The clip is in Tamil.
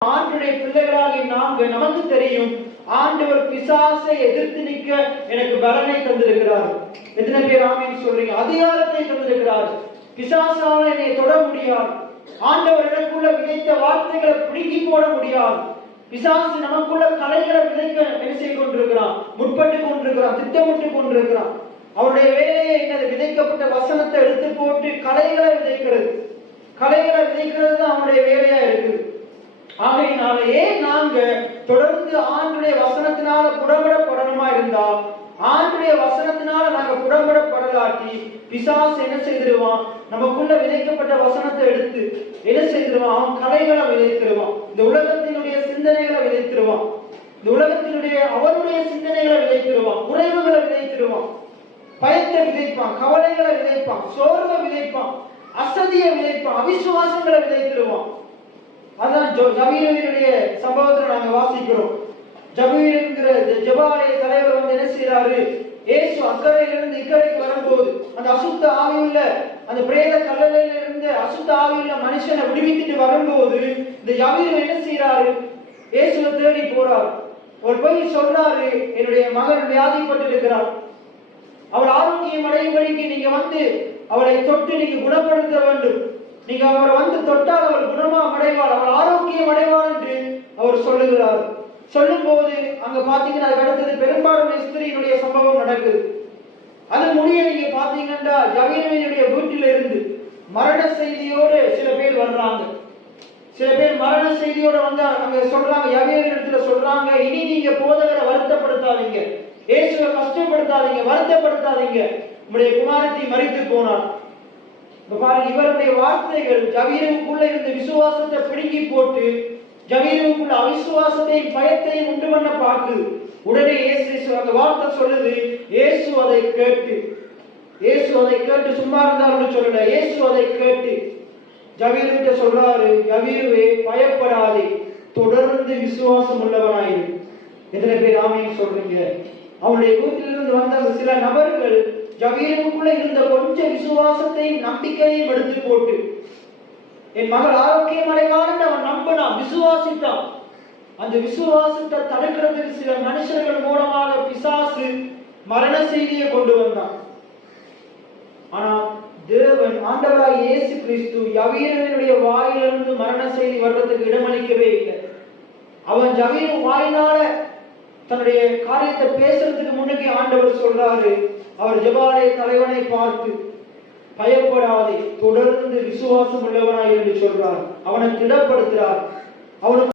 ஆண்டுடைய பிள்ளைகளாகி நமக்கு தெரியும், ஆண்டவர் பிசாசை எதிர்த்து நிற்க எனக்கு பலனை தந்திருக்கிறார். எத்தனை பேர் ஆமீன் சொல்றீங்க? அதிகாரத்தை தந்திருக்கிறார். பிசாசால என்னை தொட முடியாது. ஆண்டவர் எனக்குள்ள விதைத்த வார்த்தைகளை பிடுங்கி போட முடியாது. பிசாசு நமக்குள்ள கலைகளை விதைக்க என்ன செய்து கொண்டிருக்கிறான்? முற்பட்டு கொண்டிருக்கிறான், திட்டமிட்டு கொண்டிருக்கிறான். அவருடைய வேலையை என்னது? விதைக்கப்பட்ட வசனத்தை எடுத்து போட்டு கலைகளை விதைக்கிறது. கலைகளை விதைக்கிறது தான் அவனுடைய வேலையா இருக்குது. ஆகையினாலேயே நாங்க தொடர்ந்து ஆண்டுடைய வசனத்தினால புடம்படப்படணுமா இருந்தால், ஆண்டுடைய வசனத்தினால நாங்க புடம்படப்படலாட்டி பிசாசு என்ன செய்திருவான்? நமக்குள்ள விதைக்கப்பட்ட வசனத்தை எடுத்து என்ன செய்திருவான்? அவன் கலைகளை விதைத்திருவான். இந்த உலகத்தினுடைய சிந்தனைகளை விதைத்திருவான். இந்த உலகத்தினுடைய அவருடைய சிந்தனைகளை விதைத்திருவான். குறைவுகளை விதைத்திருவான். பயத்தை விதைப்பான், கவலைகளை விதைப்பான், சோர்வை விதைப்பான், அசதியை விதைப்பான், அவிசுவாசங்களை விதைத்திருவான். அதான் ஜபீருடைய சம்பவத்தில் நாங்க வாசிக்கிறோம். ஜபீர் என்கிற ஜெபாலய தலைவர் வந்து என்ன செய்யறாரு? இயேசு அக்கறையிலிருந்து இக்கரைக்கு வரும்போது அந்த அசுத்த ஆவியுள்ள அந்த பிரேத கல்லறையில இருந்து அசுத்த ஆவியுள்ள மனுஷனை விடுவித்துட்டு வரும்போது இந்த ஜபீர் என்ன செய்யறாரு? இயேசுவை தேடி போறார். அவர் போய் சொல்றாரு, என்னுடைய மகன் வியாதிப்பட்டு இருக்கிறார், அவள் ஆரோக்கியம் அடையும்படிக்கு நீங்க வந்து அவளை தொட்டு நீங்க குணப்படுத்த வேண்டும். நீங்க அவரை வந்து தொட்டால் அவள் குணமா அடைவாள், அவள் ஆரோக்கியம் அடைவாள் என்று அவர் சொல்லுகிறார். சொல்லும் போது அங்க பாத்தீங்கன்னா அதுக்கு அடுத்தது பெரும்பாலும் ஸ்திரீனுடைய சம்பவம் நடக்குது. அது முடிய நீங்க பாத்தீங்கன்னா ஜபீருடைய வீட்டில இருந்து மரண செய்தியோடு சில பேர் வர்றாங்க. சில பேர் மரண செய்தியோட வந்து அங்க சொல்றாங்க, ஜபீர் இடத்துல சொல்றாங்க, இனி நீங்க போதகரை வருத்தப்படுத்தாதீங்க, இயேசுவை கஷ்டப்படுத்தாதீங்க, வருத்தப்படுத்தாதீங்க, உங்களுடைய குமாரத்தை மரித்து போனார். இவருடைய வார்த்தைகள் ஜபீருக்குள்ள இருந்த விசுவாசத்தை பிடுங்கி போட்டு ஜபீருக்குள்ள அவிசுவாசத்தையும் பயத்தையும் உண்டு பண்ண பார்க்குது. உடனே இயேசு அந்த வார்த்தை சொல்லுது, இயேசு அதை கேட்டு சும்மா இருந்தாருன்னு சொல்லல, இயேசு அதை கேட்டு ஜபீருக்கிட்ட சொல்றாரு, ஜபீருவே பயப்படாதே, தொடர்ந்து விசுவாசம் உள்ளவனாயிரு. எத்தனை பேர் ஆமீன் சொல்றீங்க? அவனுடைய வீட்டிலிருந்து வந்த சில நபர்கள் ஜபீருக்குள்ள இருந்த கொஞ்சம் விசுவாசத்தையும் நம்பிக்கையையும் எடுத்து போட்டு, என் மகள் ஆரோக்கியம் அடைவான்னு அவன் நம்பினான், விசுவாசித்தான். அந்த விசுவாசத்தை தடுக்கிறதுக்கு சில மனுஷர்கள் மூலமாக பிசாசு மரண செய்தியை கொண்டு வந்தான். ஆனா தேவன் ஆண்டவராய் இயேசு கிறிஸ்து ஜபீருவினுடைய வாயிலிருந்து மரண செய்தி வர்றதுக்கு இடமளிக்கவே இல்லை. அவன் ஜபீரு வாயினால தன்னுடைய காரியத்தை பேசுறதுக்கு முன்னுக்கு ஆண்டவர் சொல்றாரு, அவர் ஜெபாலய தலைவனை பார்த்து பயப்படாதே, தொடர்ந்து விசுவாசம் உள்ளவனாய் என்று சொல்றார். அவனை திடப்படுத்துறார். அவனுக்கு